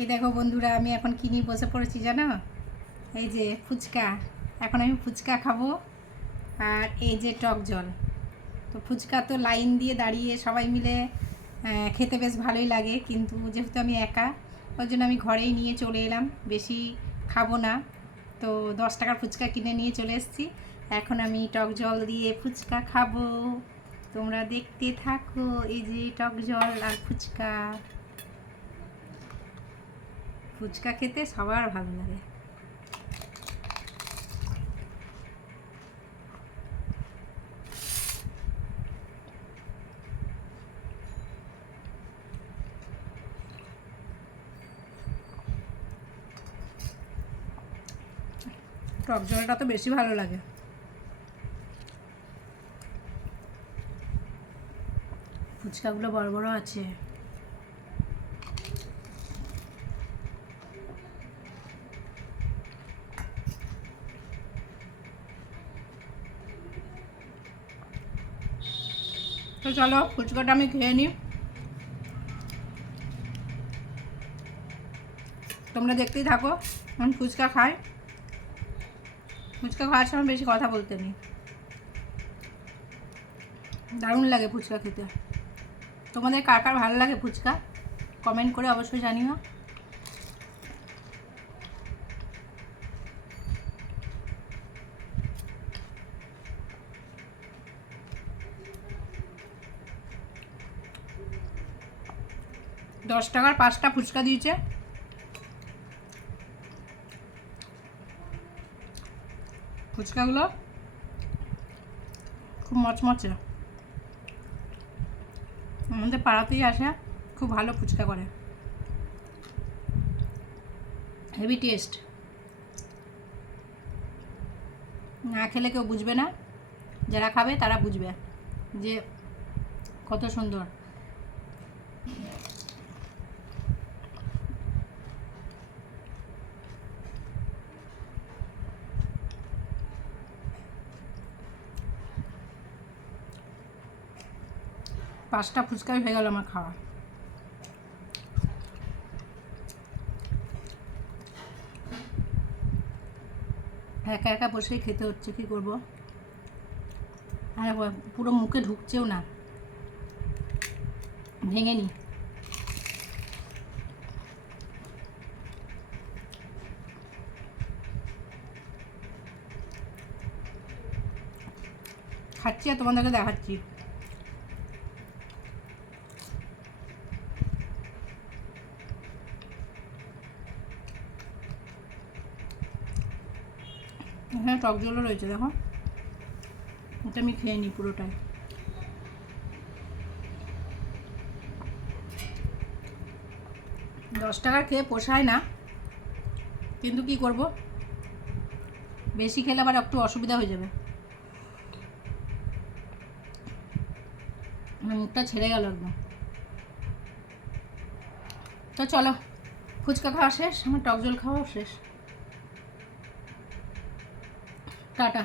এই দেখো বন্ধুরা, আমি এখন কি নিয়ে বসে পড়েছি জানো? এই যে ফুচকা। এখন আমি ফুচকা খাবো। আর এই যে টক জল। তো ফুচকা তো লাইন দিয়ে দাঁড়িয়ে সবাই মিলে খেতে বেশ ভালোই লাগে, কিন্তু যেহেতু আমি একা, ওই জন্য আমি ঘরেই নিয়ে চলে এলাম। বেশি খাবো না, তো 10 টাকার ফুচকা কিনে নিয়ে চলে এসেছি। এখন আমি টক জল দিয়ে ফুচকা খাবো। তোমরা দেখতে থাকো। এই যে টক জল আর ফুচকা। ফুচকা খেতে সবার ভালো লাগে। টক জলটা তো বেশি ভালো লাগে। ফুচকাগুলো বড় বড় আছে। তো চলো ফুচকাটা আমি খেয়ে নিই, তোমরা দেখতেই থাকো। আমি ফুচকা খাই। ফুচকা খাওয়ার সময় বেশি কথা বলতে নেই। দারুণ লাগে ফুচকা খেতে। তোমাদের কার কার ভালো লাগে ফুচকা কমেন্ট করে অবশ্যই জানিও। $10 5টা ফুচকা দিয়েছে। ফুচকাগুলো খুব মচমচে। আমাদের পাড়াতেই আসে, খুব ভালো ফুচকা করে, হেভি টেস্ট। না খেলে কেউ বুঝবে না, যারা খাবে তারা বুঝবে যে কত সুন্দর। পাঁচটা ফুচকাই হয়ে গেল আমার খাওয়া। একা একা বসেই খেতে হচ্ছে, কি করব। আর পুরো মুখে ঢুকছেও না, ভেঙে নি। খাচ্ছি আর তোমাদেরকে দেখাচ্ছি। এখানে টক জলও রয়েছে, দেখো। এটা আমি খেয়ে নিই পুরোটাই। $10 খেয়ে পোষায় না, কিন্তু কি করব, বেশি খেলে আবার একটু অসুবিধা হয়ে যাবে। আমার মুখটা ছেড়ে গেল একদম। তো চলো, ফুচকা খাওয়া শেষ, আমার টক জল খাওয়াও শেষ। টাটা।